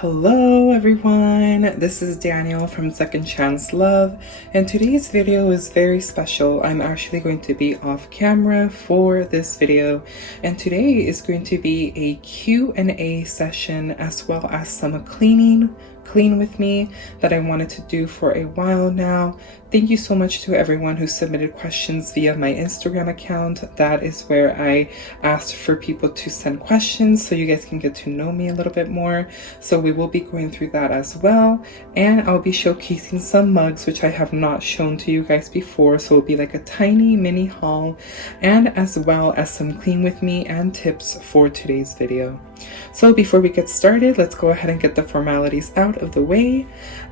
Hello everyone, this is Daniel from Second Chance Love, and today's video is very special. I'm actually going to be off camera for this video, and today is going to be a Q&A session as well as some clean with me that I wanted to do for a while now. Thank you so much to everyone who submitted questions via my Instagram account. That is where I asked for people to send questions so you guys can get to know me a little bit more. So we will be going through that as well. And I'll be showcasing some mugs which I have not shown to you guys before. So it'll be like a tiny mini haul, and as well as some clean with me and tips for today's video. So before we get started, let's go ahead and get the formalities out of the way.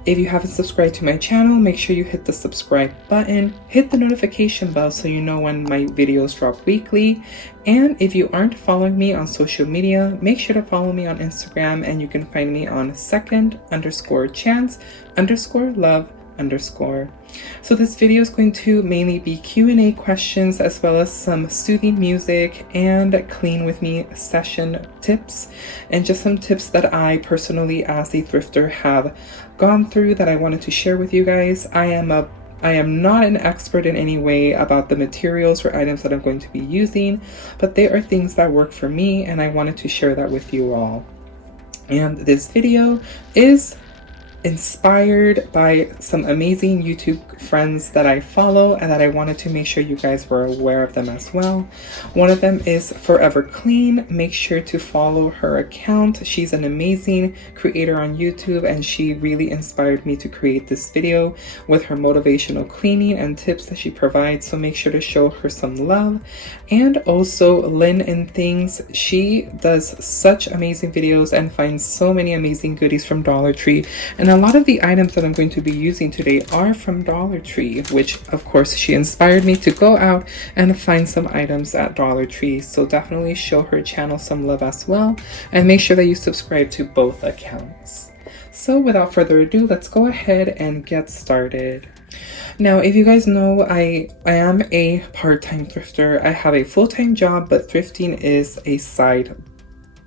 If you haven't subscribed to my channel, make sure you hit the subscribe button, hit the notification bell so you know when my videos drop weekly. And if you aren't following me on social media, make sure to follow me on Instagram, and you can find me on second_chance_love_. So this video is going to mainly be Q&A questions as well as some soothing music and clean with me session tips, and just some tips that I personally as a thrifter have gone through that I wanted to share with you guys. I am not an expert in any way about the materials or items that I'm going to be using, but they are things that work for me, and I wanted to share that with you all. And this video is inspired by some amazing YouTube friends that I follow and that I wanted to make sure you guys were aware of them as well. One of them is Forever Clean. Make sure to follow her account. She's an amazing creator on YouTube, and she really inspired me to create this video with her motivational cleaning and tips that she provides. So make sure to show her some love. And also Lynn and Things. She does such amazing videos and finds so many amazing goodies from Dollar Tree, and a lot of the items that I'm going to be using today are from Dollar Tree, which of course she inspired me to go out and find some items at Dollar Tree. So definitely show her channel some love as well, and make sure that you subscribe to both accounts. So without further ado, let's go ahead and get started. Now, if you guys know, I am a part-time thrifter. I have a full-time job, but thrifting is a side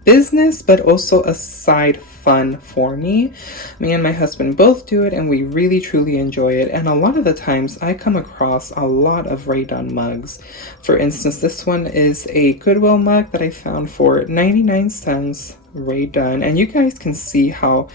business, but also a side fun for me. Me and my husband both do it, and we really truly enjoy it. And a lot of the times I come across a lot of Rae Dunn mugs. For instance, this one is a Goodwill mug that I found for 99 cents, Rae Dunn, and you guys can see how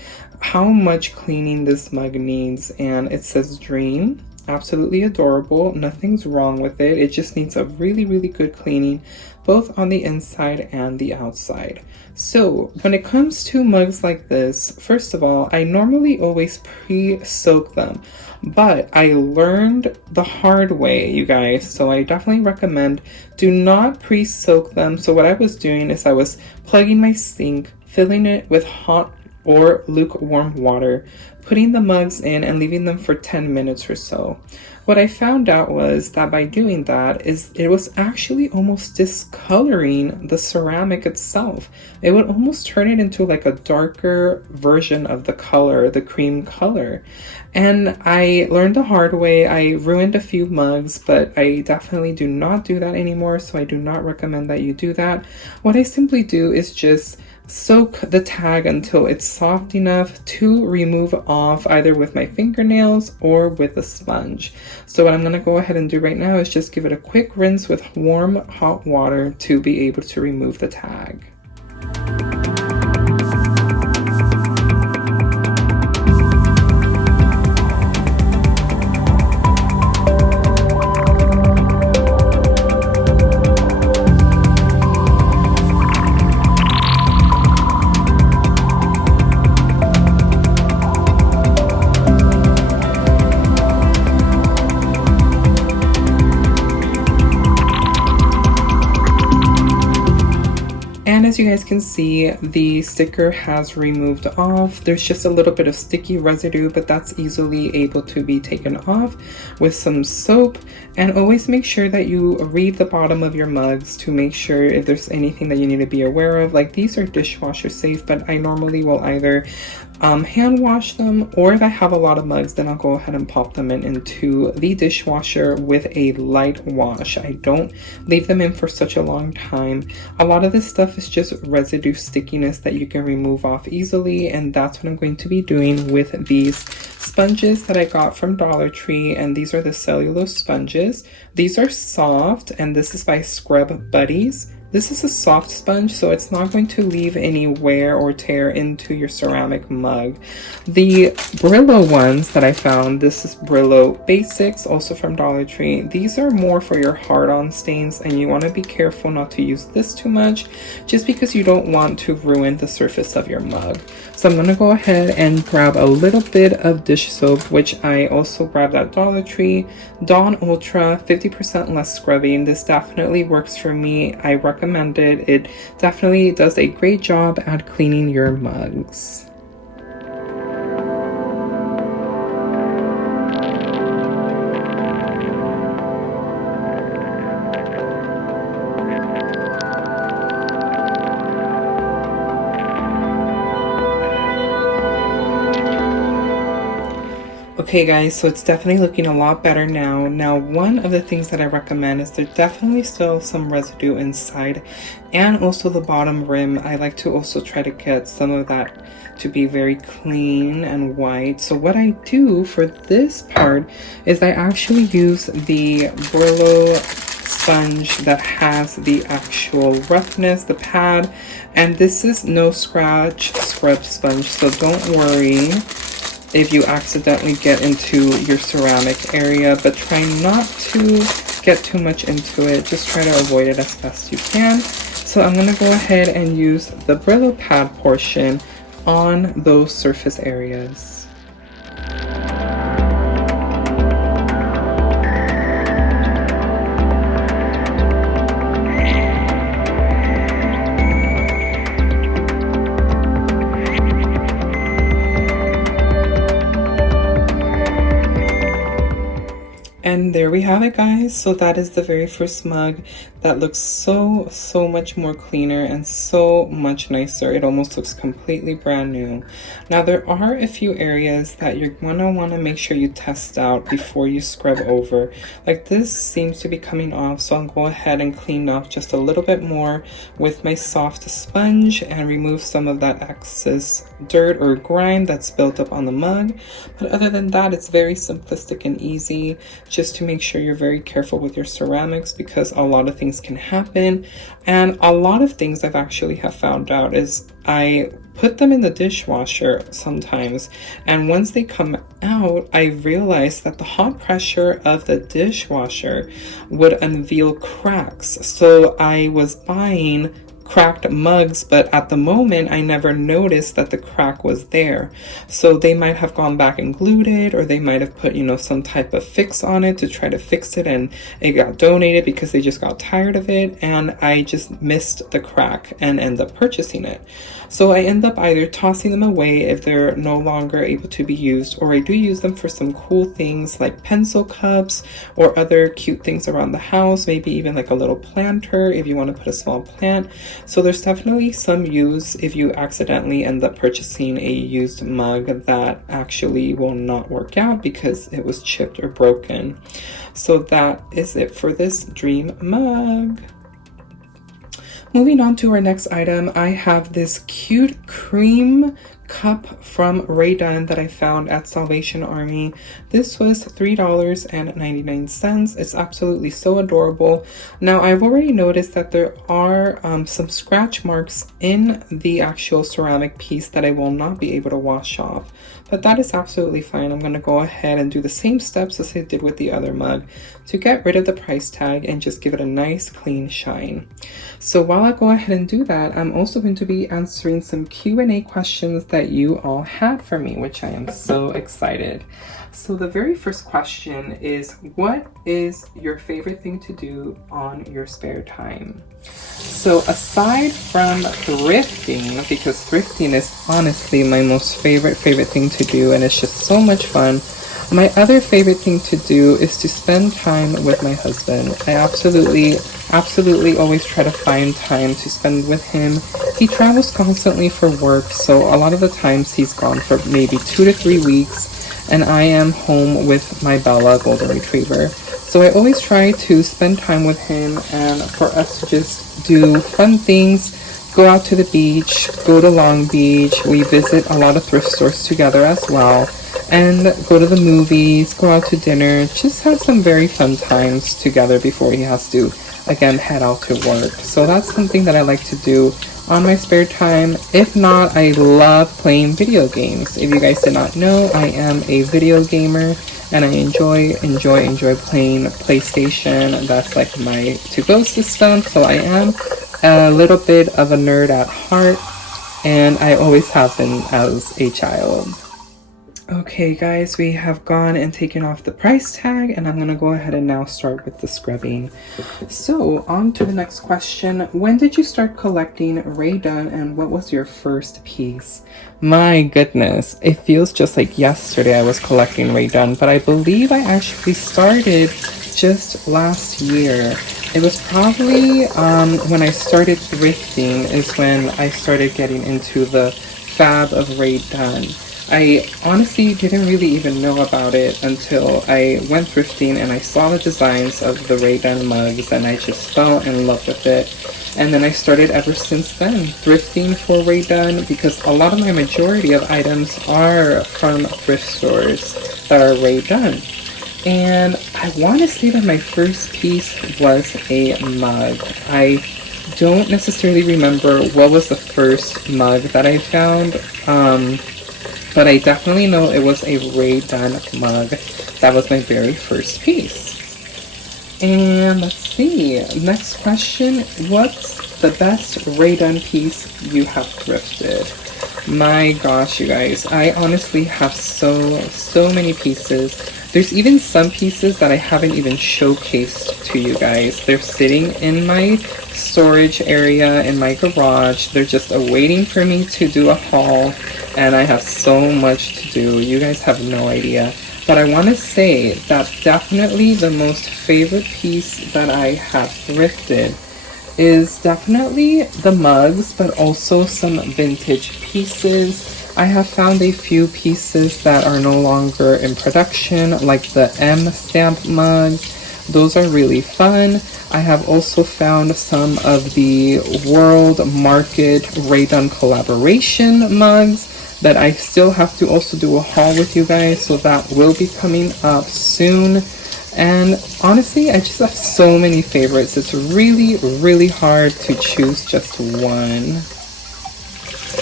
much cleaning this mug needs. And it says Dream. Absolutely adorable. Nothing's wrong with it. It just needs a really good cleaning, both on the inside and the outside. So when it comes to mugs like this, first of all, I normally always pre-soak them, but I learned the hard way, you guys, so I definitely recommend do not pre-soak them. So what I was doing is I was plugging my sink, filling it with hot or lukewarm water, putting the mugs in and leaving them for 10 minutes or so. What I found out was that by doing that it was actually almost discoloring the ceramic itself. It would almost turn it into like a darker version of the color, the cream color. And I learned the hard way. I ruined a few mugs, but I definitely do not do that anymore. So I do not recommend that you do that. What I simply do is just soak the tag until it's soft enough to remove off either with my fingernails or with a sponge. So what I'm going to go ahead and do right now is just give it a quick rinse with warm hot water to be able to remove the tag. And as you guys can see, the sticker has removed off. There's just a little bit of sticky residue, but that's easily able to be taken off with some soap. And always make sure that you read the bottom of your mugs to make sure if there's anything that you need to be aware of. Like, these are dishwasher safe, but I normally will either hand wash them, or if I have a lot of mugs, then I'll go ahead and pop them into the dishwasher with a light wash. I don't leave them in for such a long time. A lot of this stuff is just residue stickiness that you can remove off easily, and that's what I'm going to be doing with these sponges that I got from Dollar Tree. And these are the cellulose sponges. These are soft, and this is by Scrub Buddies. This is a soft sponge, so it's not going to leave any wear or tear into your ceramic mug. The Brillo ones that I found, this is Brillo Basics, also from Dollar Tree. These are more for your hard-on stains, and you want to be careful not to use this too much, just because you don't want to ruin the surface of your mug. So I'm going to go ahead and grab a little bit of dish soap, which I also grabbed at Dollar Tree. Dawn Ultra, 50% less scrubbing. This definitely works for me. I recommend it. It definitely does a great job at cleaning your mugs. Okay guys, so it's definitely looking a lot better now. Now, one of the things that I recommend is there's definitely still some residue inside and also the bottom rim. I like to also try to get some of that to be very clean and white. So what I do for this part is I actually use the Brillo sponge that has the actual roughness, the pad, and this is no scratch scrub sponge, so don't worry if you accidentally get into your ceramic area, but try not to get too much into it. Just try to avoid it as best you can. So I'm gonna go ahead and use the Brillo pad portion on those surface areas. And there we have it, guys. So that is the very first mug that looks so much more cleaner and so much nicer. It almost looks completely brand new. Now there are a few areas that you're gonna want to make sure you test out before you scrub over. Like this seems to be coming off, so I'll go ahead and clean off just a little bit more with my soft sponge and remove some of that excess dirt or grime that's built up on the mug. But other than that, it's very simplistic and easy. Just to make sure you're very careful with your ceramics, because a lot of things can happen. And a lot of things I've actually have found out is I put them in the dishwasher sometimes, and once they come out, I realized that the hot pressure of the dishwasher would unveil cracks. So I was buying cracked mugs, but at the moment I never noticed that the crack was there. So they might have gone back and glued it, or they might have put, you know, some type of fix on it to try to fix it, and it got donated because they just got tired of it, and I just missed the crack and end up purchasing it. So I end up either tossing them away if they're no longer able to be used, or I do use them for some cool things like pencil cups or other cute things around the house, maybe even like a little planter if you want to put a small plant. So there's definitely some use if you accidentally end up purchasing a used mug that actually will not work out because it was chipped or broken. So that is it for this dream mug. Moving on to our next item, I have this cute cream cup from Rae Dunn that I found at Salvation Army. This was $3.99. It's absolutely so adorable. Now I've already noticed that there are some scratch marks in the actual ceramic piece that I will not be able to wash off, but that is absolutely fine. I'm going to go ahead and do the same steps as I did with the other mug to get rid of the price tag and just give it a nice clean shine. So while I go ahead and do that, I'm also going to be answering some Q&A questions that you all had for me, which I am so excited. So the very first question is, what is your favorite thing to do on your spare time? So aside from thrifting, because thrifting is honestly my most favorite thing to do, and it's just so much fun, my other favorite thing to do is to spend time with my husband. I absolutely absolutely always try to find time to spend with him. He travels constantly for work, so a lot of the times he's gone for maybe 2 to 3 weeks, and I am home with my Bella Golden Retriever. So I always try to spend time with him and for us to just do fun things, go out to the beach, go to Long Beach. We visit a lot of thrift stores together as well, and go to the movies, go out to dinner, just have some very fun times together before he has to again head out to work. So that's something that I like to do on my spare time. If not, I love playing video games. If you guys did not know, I am a video gamer and I enjoy playing PlayStation. That's like my to-go system. So I am a little bit of a nerd at heart, and I always have been as a child. Okay guys, we have gone and taken off the price tag, and I'm gonna go ahead and now start with the scrubbing. So on to the next question. When did you start collecting Rae Dunn, and what was your first piece? My goodness, it feels just like yesterday I was collecting Rae Dunn, but I believe I actually started just last year. It was probably when I started thrifting is when I started getting into the fab of Rae Dunn. I honestly didn't really even know about it until I went thrifting and I saw the designs of the Rae Dunn mugs, and I just fell in love with it. And then I started ever since then thrifting for Rae Dunn, because a lot of my majority of items are from thrift stores that are Rae Dunn. And I want to say that my first piece was a mug. I don't necessarily remember what was the first mug that I found, but I definitely know it was a Rae Dunn mug. That was my very first piece. And let's see, next question. What's the best Rae Dunn piece you have thrifted? My gosh, you guys, I honestly have so many pieces. There's even some pieces that I haven't even showcased to you guys. They're sitting in my storage area in my garage. They're just awaiting for me to do a haul, and I have so much to do. You guys have no idea. But I want to say that definitely the most favorite piece that I have thrifted is definitely the mugs, but also some vintage pieces. I have found a few pieces that are no longer in production, like the M stamp mugs. Those are really fun. I have also found some of the World Market Rae Dunn collaboration mugs that I still have to also do a haul with you guys, so that will be coming up soon. And honestly, I just have so many favorites. It's really hard to choose just one.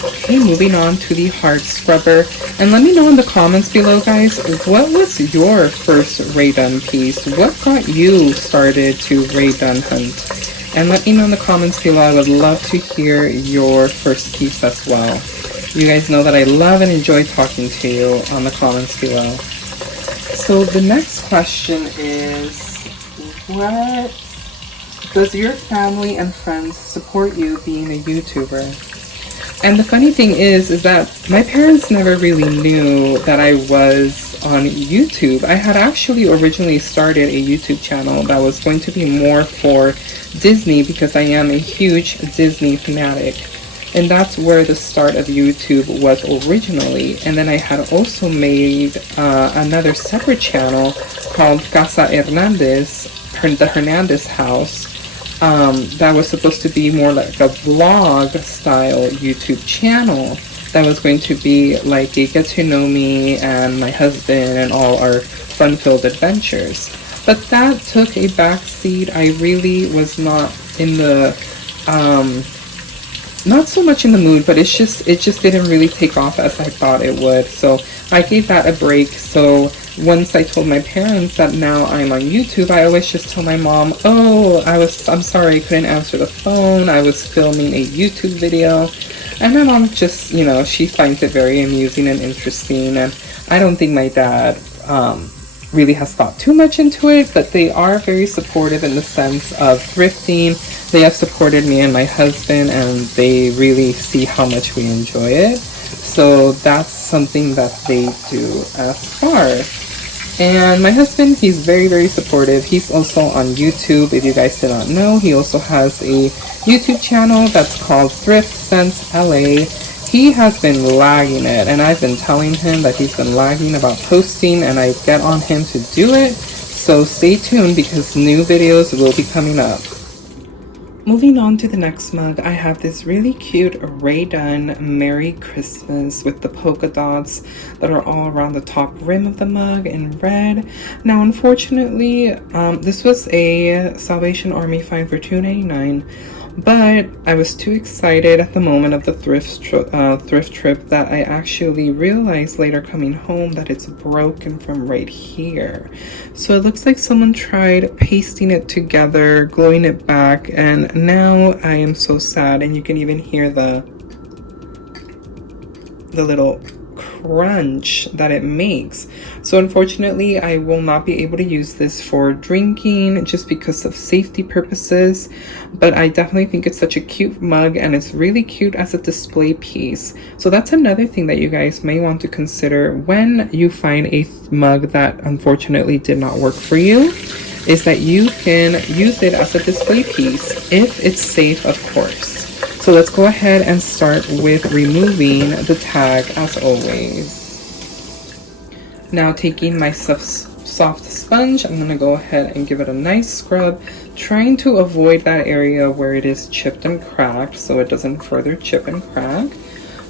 Okay, moving on to the hard scrubber. And let me know in the comments below, guys, what was your first Rae Dunn piece? What got you started to Rae Dunn hunt? And let me know in the comments below. I would love to hear your first piece as well. You guys know that I love and enjoy talking to you on the comments below. So the next question is, what does your family and friends support you being a YouTuber? And the funny thing is that my parents never really knew that I was on YouTube. I had actually originally started a YouTube channel that was going to be more for Disney, because I am a huge Disney fanatic. And that's where the start of YouTube was originally. And then I had also made another separate channel called Casa Hernandez, the Hernandez house, that was supposed to be more like a vlog style YouTube channel that was going to be like a get to know me and my husband and all our fun-filled adventures. But that took a backseat. I really was not in the not so much in the mood, but it just didn't really take off as I thought it would. So I gave that a break. So once I told my parents that now I'm on YouTube, I always just tell my mom, oh, I'm sorry I couldn't answer the phone. I was filming a YouTube video. And my mom just, you know, she finds it very amusing and interesting. And I don't think my dad really has thought too much into it, but they are very supportive in the sense of thrifting. They have supported me and my husband, and they really see how much we enjoy it. So that's something that they do as far. And my husband, he's very, very supportive. He's also on YouTube. If you guys did not know, he also has a YouTube channel that's called Thrift Sense LA. He has been lagging it, and I've been telling him that he's been lagging about posting, and I get on him to do it. So stay tuned because new videos will be coming up. Moving on to the next mug, I have this really cute Rae Dunn Merry Christmas with the polka dots that are all around the top rim of the mug in red. Now, unfortunately, this was a Salvation Army find for $2.99, but I was too excited at the moment of the thrift trip that I actually realized later coming home that it's broken from right here. So it looks like someone tried pasting it together, gluing it back, and now I am so sad. And you can even hear the little crunch that it makes. So unfortunately, I will not be able to use this for drinking just because of safety purposes, but I definitely think it's such a cute mug, and it's really cute as a display piece. So that's another thing that you guys may want to consider when you find a mug that unfortunately did not work for you, is that you can use it as a display piece if it's safe, of course. So let's go ahead and start with removing the tag as always. Now taking my soft sponge, I'm going to go ahead and give it a nice scrub, trying to avoid that area where it is chipped and cracked so it doesn't further chip and crack.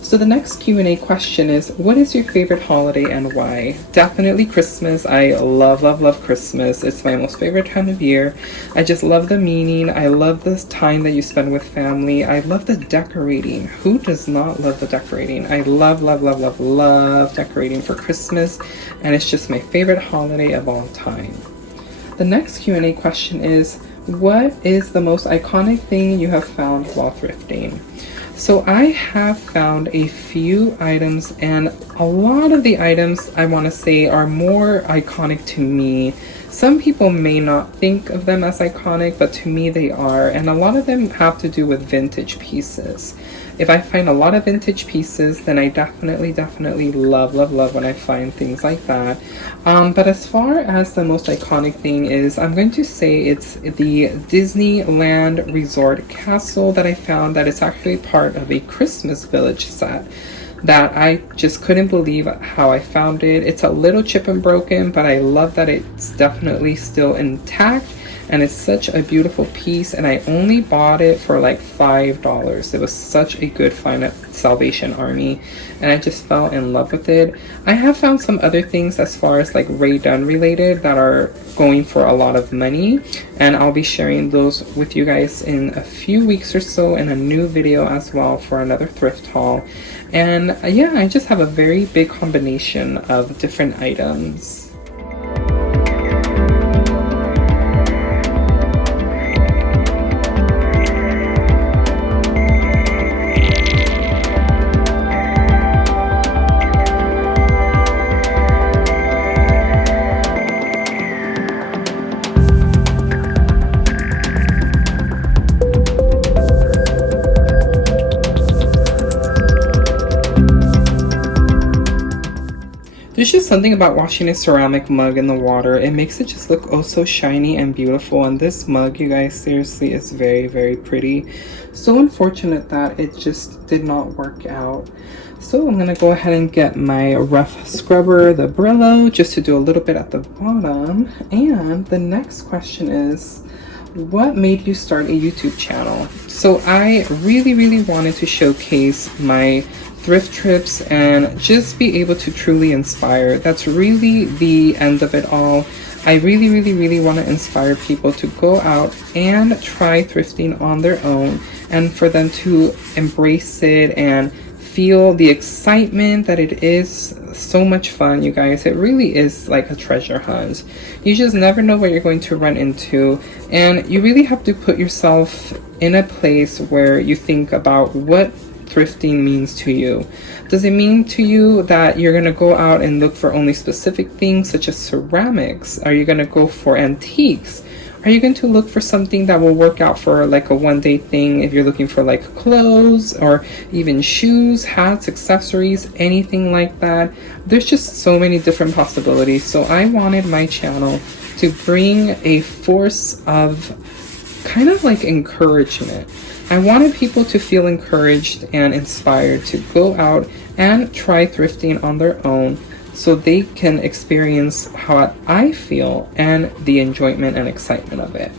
So the next Q&A question is, what is your favorite holiday and why? Definitely Christmas. I love, love, love Christmas. It's my most favorite time of year. I just love the meaning. I love the time that you spend with family. I love the decorating. Who does not love the decorating? I love, love, love, love, love decorating for Christmas, and it's just my favorite holiday of all time. The next Q&A question is, what is the most iconic thing you have found while thrifting? So I have found a few items, and a lot of the items I want to say are more iconic to me. Some people may not think of them as iconic, but to me they are, and a lot of them have to do with vintage pieces. If I find a lot of vintage pieces, then I definitely love, love, love when I find things like that. But as far as the most iconic thing is, I'm going to say it's the Disneyland Resort Castle that I found that is actually part of a Christmas Village set that I just couldn't believe how I found it. It's a little chip and broken, but I love that it's definitely still intact. And it's such a beautiful piece, and I only bought it for like $5. It was such a good find at Salvation Army, and I just fell in love with it. I have found some other things as far as like Rae Dunn related that are going for a lot of money, and I'll be sharing those with you guys in a few weeks or so in a new video as well for another thrift haul. And yeah, I just have a very big combination of different items. There's just something about washing a ceramic mug in the water. It makes it just look oh so shiny and beautiful. And this mug, you guys, seriously is very, very pretty. So unfortunate that it just did not work out. So I'm gonna go ahead and get my rough scrubber, the Brillo, just to do a little bit at the bottom. And the next question is, what made you start a YouTube channel? So I really wanted to showcase my thrift trips and just be able to truly inspire. That's really the end of it all. I really want to inspire people to go out and try thrifting on their own, and for them to embrace it and feel the excitement that it is so much fun, you guys. It really is like a treasure hunt. You just never know what you're going to run into, and you really have to put yourself in a place where you think about what thrifting means to you. Does it mean to you that you're going to go out and look for only specific things such as ceramics? Are you going to go for antiques? Are you going to look for something that will work out for like a one-day thing if you're looking for like clothes or even shoes, hats, accessories, anything like that? There's just so many different possibilities. So I wanted my channel to bring a force of kind of like encouragement. I wanted people to feel encouraged and inspired to go out and try thrifting on their own so they can experience how I feel and the enjoyment and excitement of it.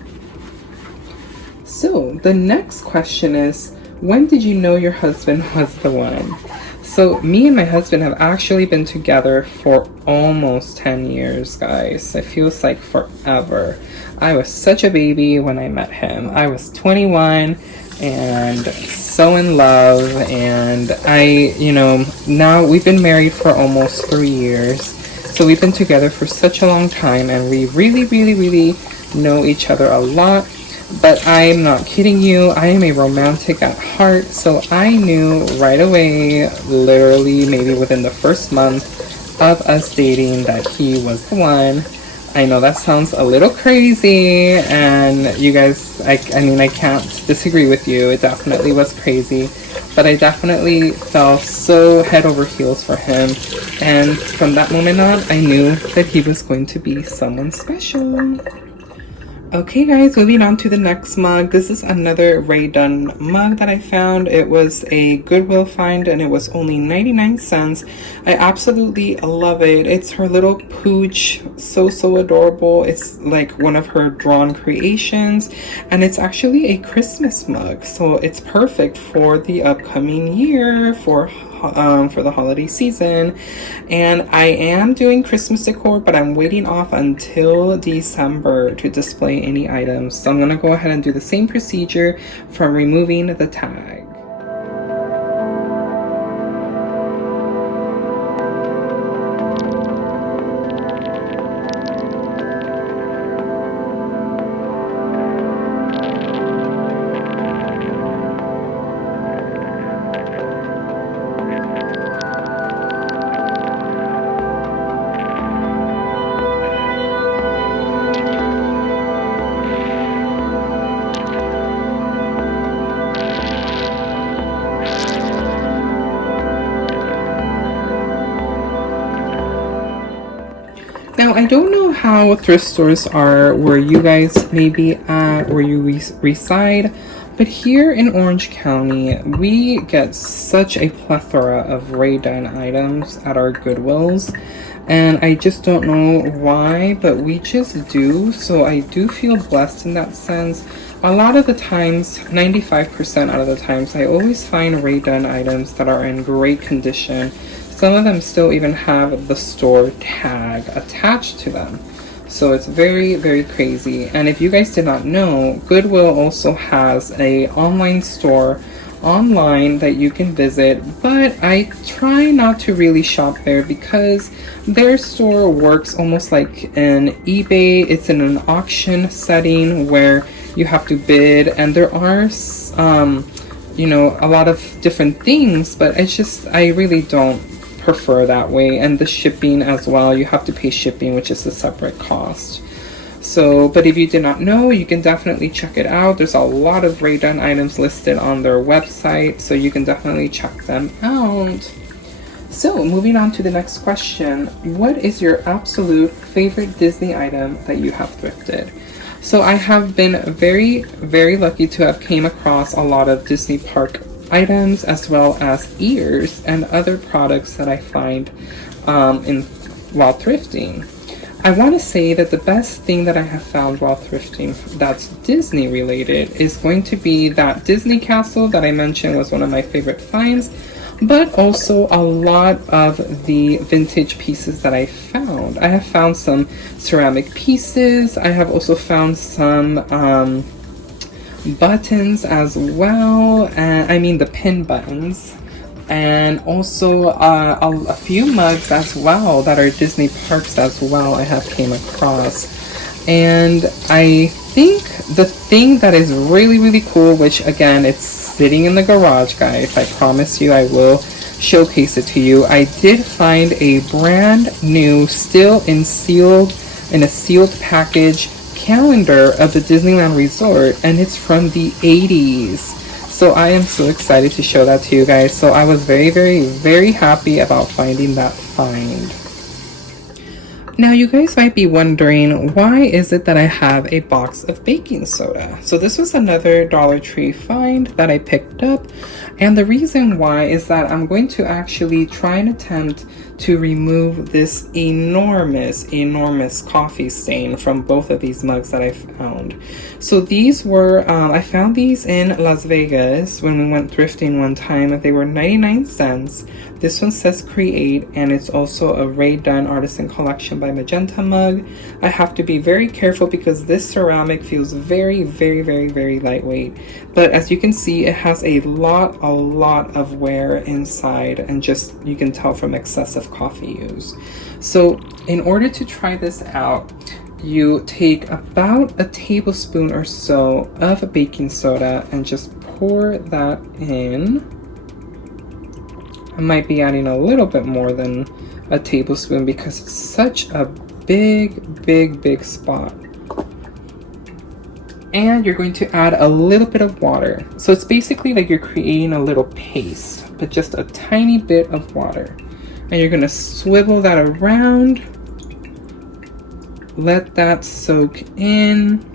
So the next question is, when did you know your husband was the one? So me and my husband have actually been together for almost 10 years, guys. It feels like forever. I was such a baby when I met him. I was 21 and so in love, and now we've been married for almost 3 years. So we've been together for such a long time, and we really know each other a lot. But I'm not kidding you, I am a romantic at heart, so I knew right away, literally maybe within the first month of us dating, that he was the one. I know that sounds a little crazy, and you guys, I mean, I can't disagree with you. It definitely was crazy, but I definitely fell so head over heels for him. And from that moment on, I knew that he was going to be someone special. Okay guys, moving on to the next mug. This is another Rae Dunn mug that I found. It was a Goodwill find and it was only 99 cents. I absolutely love it. It's her little pooch, so adorable. It's like one of her drawn creations, and it's actually a Christmas mug. So it's perfect for the upcoming year, for the holiday season. And I am doing Christmas decor, but I'm waiting off until December to display any items. So I'm gonna go ahead and do the same procedure from removing the tag. Now, I don't know how thrift stores are where you guys may be at, where you reside, but here in Orange County, we get such a plethora of Rae Dunn items at our Goodwills, and I just don't know why, but we just do. So I do feel blessed in that sense. A lot of the times, 95% out of the times, I always find Rae Dunn items that are in great condition. Some of them still even have the store tag attached to them. So it's very crazy. And if you guys did not know, Goodwill also has a online store online that you can visit, but I try not to really shop there because their store works almost like an eBay. It's in an auction setting where you have to bid, and there are a lot of different things, but it's just, I really don't prefer that way. And the shipping as well, you have to pay shipping, which is a separate cost. So, but if you did not know, you can definitely check it out. There's a lot of Rae Dunn items listed on their website, so you can definitely check them out. So, moving on to the next question. What is your absolute favorite Disney item that you have thrifted? So I have been very lucky to have came across a lot of Disney park items, as well as ears and other products that I find while thrifting. I want to say that the best thing that I have found while thrifting that's Disney related is going to be that Disney castle that I mentioned was one of my favorite finds, but also a lot of the vintage pieces that I found. I have found some ceramic pieces. I have also found some buttons as well, and I mean the pin buttons, and also a few mugs as well that are Disney parks as well I have came across. And I think the thing that is really cool, which again, it's sitting in the garage, guys, I promise you I will showcase it to you. I did find a brand new, still in a sealed package, calendar of the Disneyland Resort, and it's from the 80s. So I am so excited to show that to you guys. So I was very, very, very happy about finding that find. Now you guys might be wondering, why is it that I have a box of baking soda? So this was another Dollar Tree find that I picked up, and the reason why is that I'm going to actually try and attempt to remove this enormous coffee stain from both of these mugs that I found. So these were, I found these in Las Vegas when we went thrifting one time. They were 99 cents. This one says Create, and it's also a Rae Dunn Artisan Collection by Magenta mug. I have to be very careful because this ceramic feels very, very, very, very lightweight. But as you can see, it has a lot of wear inside, and just, you can tell from excessive coffee use. So in order to try this out, you take about a tablespoon or so of baking soda and just pour that in. I might be adding a little bit more than a tablespoon because it's such a big spot. And you're going to add a little bit of water. So it's basically like you're creating a little paste, but just a tiny bit of water. And you're gonna swivel that around. Let that soak in.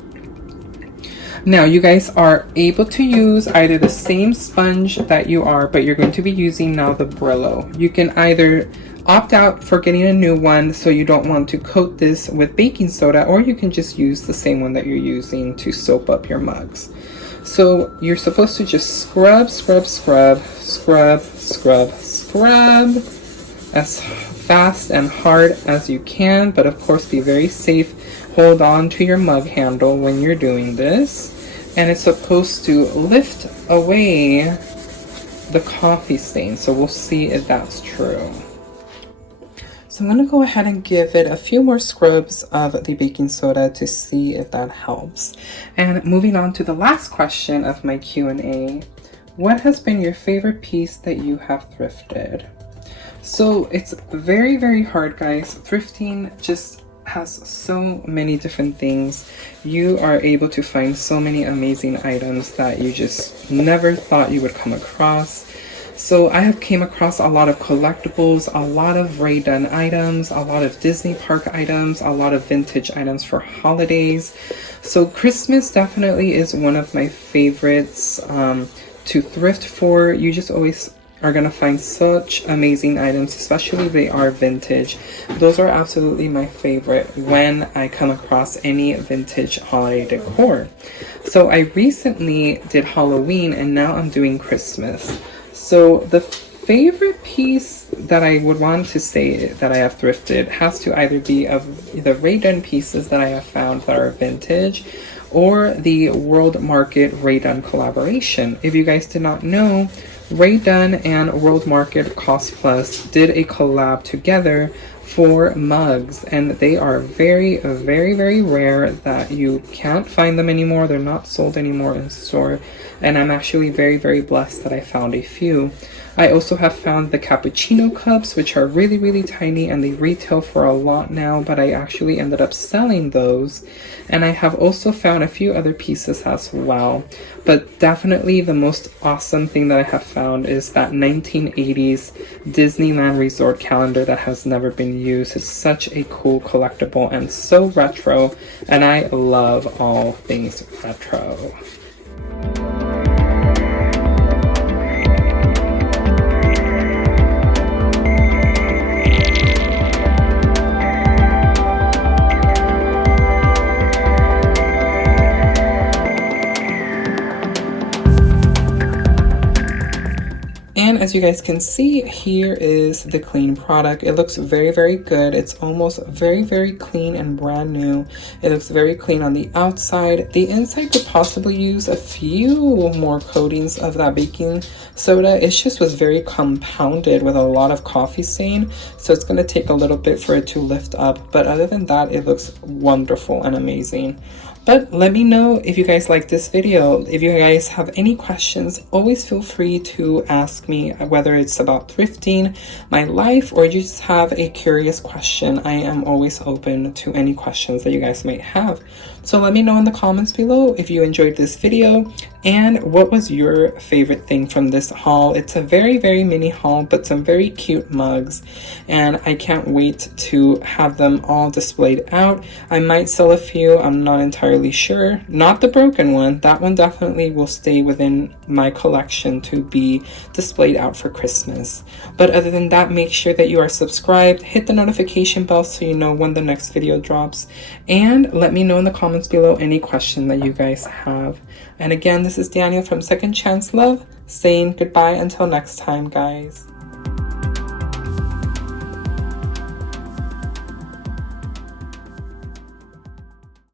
Now you guys are able to use either the same sponge that you are, but you're going to be using now the Brillo. You can either opt out for getting a new one so you don't want to coat this with baking soda, or you can just use the same one that you're using to soap up your mugs. So you're supposed to just scrub as fast and hard as you can, but of course be very safe. Hold on to your mug handle when you're doing this, and it's supposed to lift away the coffee stain. So we'll see if that's true. So I'm going to go ahead and give it a few more scrubs of the baking soda to see if that helps. And moving on to the last question of my Q&A, what has been your favorite piece that you have thrifted? So it's very, very hard, guys. Thrifting just has so many different things. You are able to find so many amazing items that you just never thought you would come across. So I have came across a lot of collectibles, a lot of Rae Dunn items, a lot of Disney park items, a lot of vintage items for holidays. So Christmas definitely is one of my favorites to thrift for. You just always are gonna find such amazing items, especially if they are vintage. Those are absolutely my favorite when I come across any vintage holiday decor. So I recently did Halloween, and now I'm doing Christmas. So the favorite piece that I would want to say that I have thrifted has to either be of the Rae Dunn pieces that I have found that are vintage, or the World Market Rae Dunn collaboration. If you guys did not know, Rae Dunn and World Market Cost Plus did a collab together for mugs, and they are very, very, very rare that you can't find them anymore. They're not sold anymore in store, and I'm actually very, very blessed that I found a few. I also have found the cappuccino cups, which are really, really tiny, and they retail for a lot now, but I actually ended up selling those. And I have also found a few other pieces as well. But definitely the most awesome thing that I have found is that 1980s Disneyland Resort calendar that has never been used. It's such a cool collectible and so retro, and I love all things retro. And as you guys can see, here is the clean product. It looks very, very good. It's almost very, very clean and brand new. It looks very clean on the outside. The inside could possibly use a few more coatings of that baking soda. It just was very compounded with a lot of coffee stain. So it's gonna take a little bit for it to lift up. But other than that, it looks wonderful and amazing. But let me know if you guys like this video. If you guys have any questions, always feel free to ask me, whether it's about thrifting, my life, or you just have a curious question. I am always open to any questions that you guys might have. So let me know in the comments below if you enjoyed this video and what was your favorite thing from this haul. It's a very, very mini haul, but some very cute mugs, and I can't wait to have them all displayed out. I might sell a few, I'm not entirely sure. Not the broken one, that one definitely will stay within my collection to be displayed out for Christmas. But other than that, make sure that you are subscribed, hit the notification bell so you know when the next video drops, and let me know in the comments below any question that you guys have. And again, this is Daniel from Second Chance Love, saying goodbye until next time, guys.